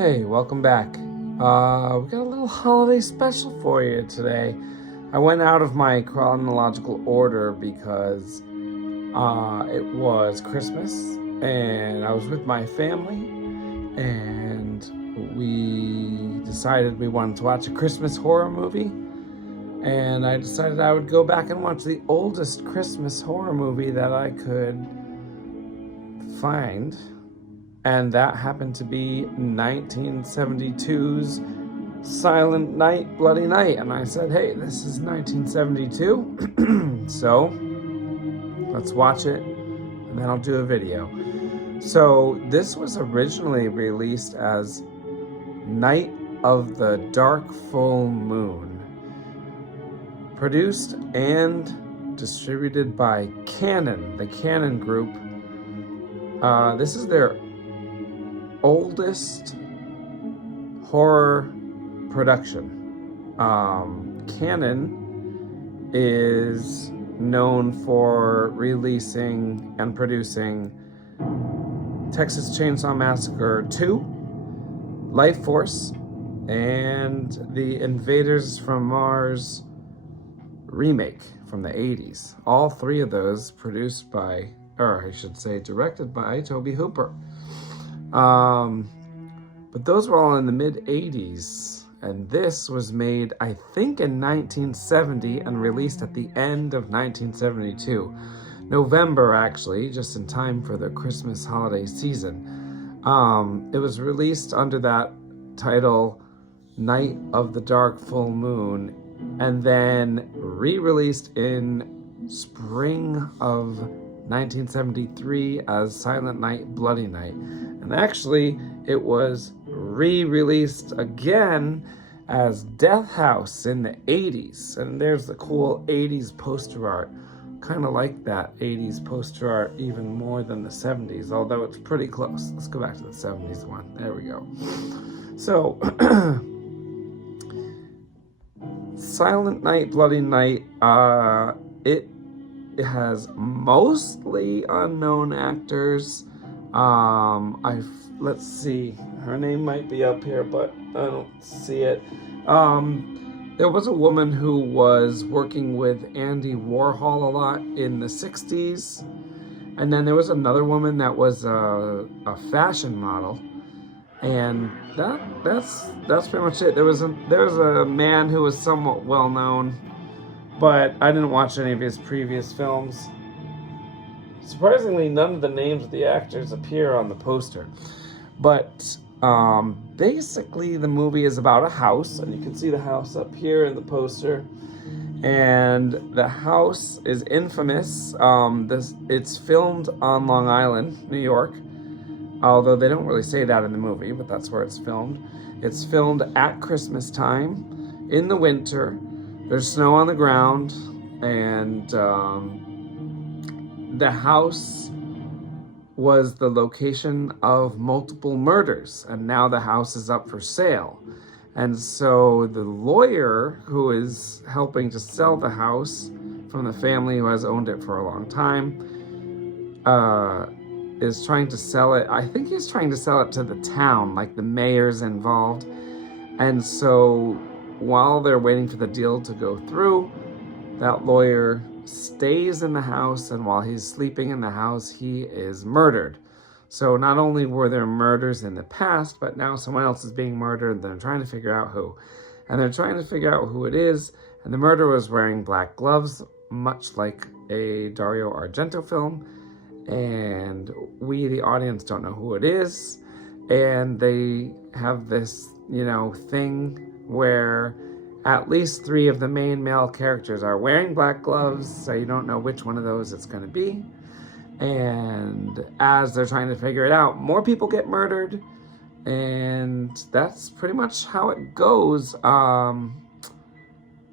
Hey, welcome back. We got a little holiday special for you today. I went out of my chronological order because it was Christmas and I was with my family and we decided we wanted to watch a Christmas horror movie. And I decided I would go back and watch the oldest Christmas horror movie that I could find. And that happened to be 1972's Silent Night, Bloody Night. And I said, hey, this is 1972, so let's watch it, and then I'll do a video. So this was originally released as Night of the Dark Full Moon, produced and distributed by Canon, the Canon Group. This is their oldest horror production. Canon is known for releasing and producing Texas Chainsaw Massacre 2, Life Force, and the Invaders from Mars remake from the 80s. All three of those produced by, or I should say directed by, Tobe Hooper. But those were all in the mid-80s, and this was made, I think, in 1970 and released at the end of 1972. November, actually, just in time for the Christmas holiday season. It was released under that title, Night of the Dark Full Moon, and then re-released in spring of 1973 as Silent Night, Bloody Night. And actually, it was re-released again as Death House in the 80s. And there's the cool 80s poster art. Kind of like that 80s poster art even more than the 70s, although it's pretty close. Let's go back to the 70s one. There we go. So, Silent Night, Bloody Night, it has mostly unknown actors. Let's see, her name might be up here, but I don't see it. There was a woman who was working with Andy Warhol a lot in the 60s. And then there was another woman that was a fashion model. And that's pretty much it. There was a man who was somewhat well known, but I didn't watch any of his previous films. Surprisingly, none of the names of the actors appear on the poster. But basically, the movie is about a house, and you can see the house up here in the poster. And the house is infamous. It's filmed on Long Island, New York. Although they don't really say that in the movie, but that's where it's filmed. It's filmed at Christmas time, in the winter. There's snow on the ground, and the house was the location of multiple murders, and now the house is up for sale. And so the lawyer who is helping to sell the house from the family who has owned it for a long time is trying to sell it. I think he's trying to sell it to the town, like the mayor's involved. And so while they're waiting for the deal to go through, that lawyer stays in the house, and while he's sleeping in the house, he is murdered. So not only were there murders in the past, but now someone else is being murdered, and they're trying to figure out who. And they're trying to figure out who it is, and the murderer was wearing black gloves, much like a Dario Argento film. And we, the audience, don't know who it is. And they have this, thing where at least 3 of the main male characters are wearing black gloves, so you don't know which one of those it's going to be. And as they're trying to figure it out, more people get murdered, and that's pretty much how it goes. I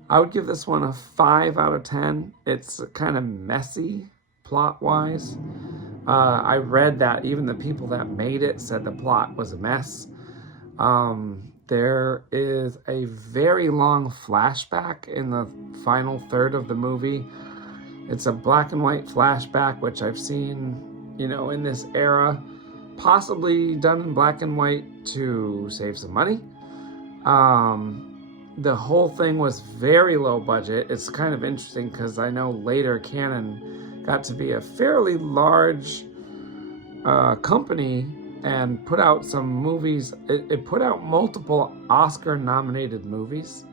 would give this one a 5 out of 10. It's kind of messy plot-wise. I read that even the people that made it said the plot was a mess. There is a very long flashback in the final third of the movie. It's a black and white flashback, which I've seen, in this era. possibly done in black and white to save some money. The whole thing was very low budget. It's kind of interesting because I know later Canon got to be a fairly large company and put out some movies. It put out multiple Oscar-nominated movies,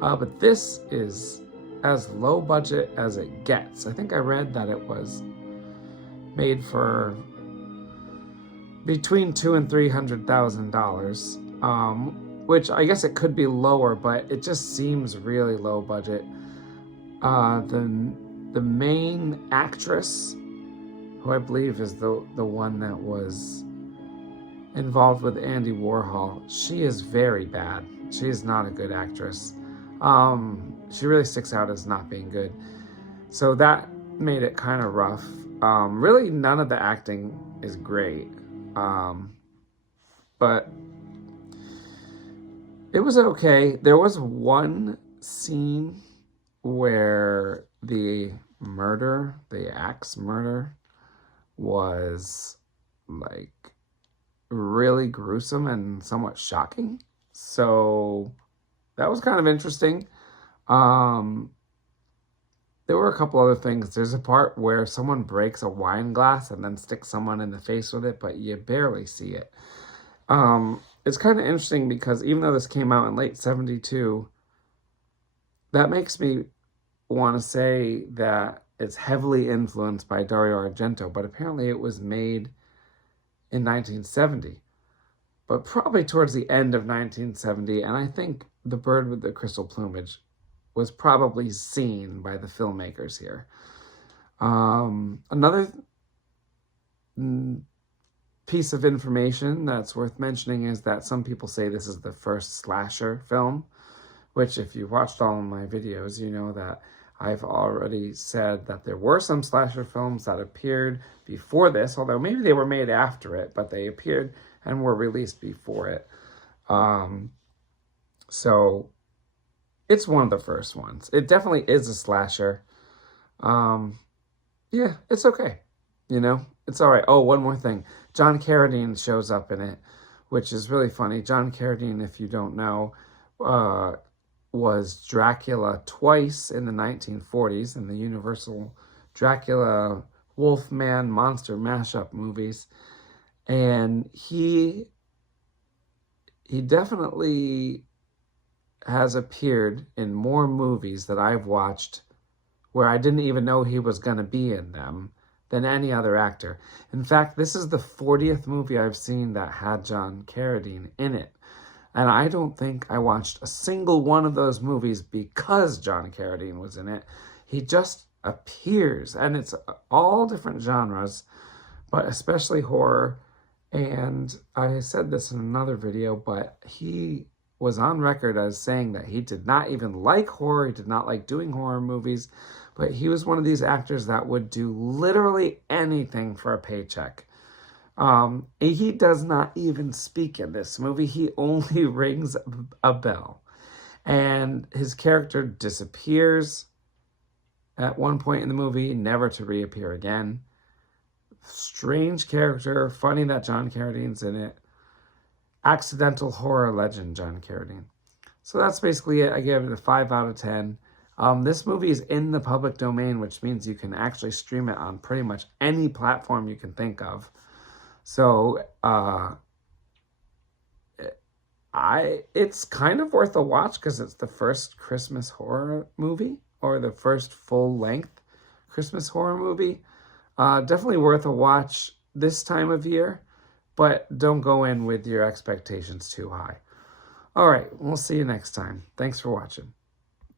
but this is as low budget as it gets. I think I read that it was made for between $200,000 and $300,000, which I guess it could be lower, but it just seems really low budget. The main actress, who I believe is the one that was involved with Andy Warhol, she is very bad. She is not a good actress. She really sticks out as not being good. So that made it kind of rough. Really, none of the acting is great. But it was okay. There was one scene where the axe murder, was like really gruesome and somewhat shocking. So that was kind of interesting. There were a couple other things. There's a part where someone breaks a wine glass and then sticks someone in the face with it, but you barely see it. It's kind of interesting because even though this came out in late 1972, that makes me want to say that it's heavily influenced by Dario Argento, but apparently it was made in 1970, but probably towards the end of 1970, and I think The Bird with the Crystal Plumage was probably seen by the filmmakers here. Another piece of information that's worth mentioning is that some people say this is the first slasher film, which if you watched all of my videos, you know that I've already said that there were some slasher films that appeared before this, although maybe they were made after it, but they appeared and were released before it. So it's one of the first ones. It definitely is a slasher. Yeah, it's okay. You know, it's all right. Oh, one more thing. John Carradine shows up in it, which is really funny. John Carradine, if you don't know, was Dracula twice in the 1940s in the Universal Dracula Wolfman monster mashup movies. And he definitely has appeared in more movies that I've watched where I didn't even know he was going to be in them than any other actor. In fact, this is the 40th movie I've seen that had John Carradine in it. And I don't think I watched a single one of those movies because John Carradine was in it. He just appears, and it's all different genres, but especially horror. And I said this in another video, but he was on record as saying that he did not even like horror. He did not like doing horror movies, but he was one of these actors that would do literally anything for a paycheck. He does not even speak in this movie. He only rings a bell. And his character disappears at one point in the movie, never to reappear again. Strange character. Funny that John Carradine's in it. Accidental horror legend, John Carradine. So that's basically it. I gave it a 5 out of 10. This movie is in the public domain, which means you can actually stream it on pretty much any platform you can think of. So, it's kind of worth a watch because it's the first Christmas horror movie, or the first full-length Christmas horror movie. Definitely worth a watch this time of year, but don't go in with your expectations too high. All right, we'll see you next time. Thanks for watching.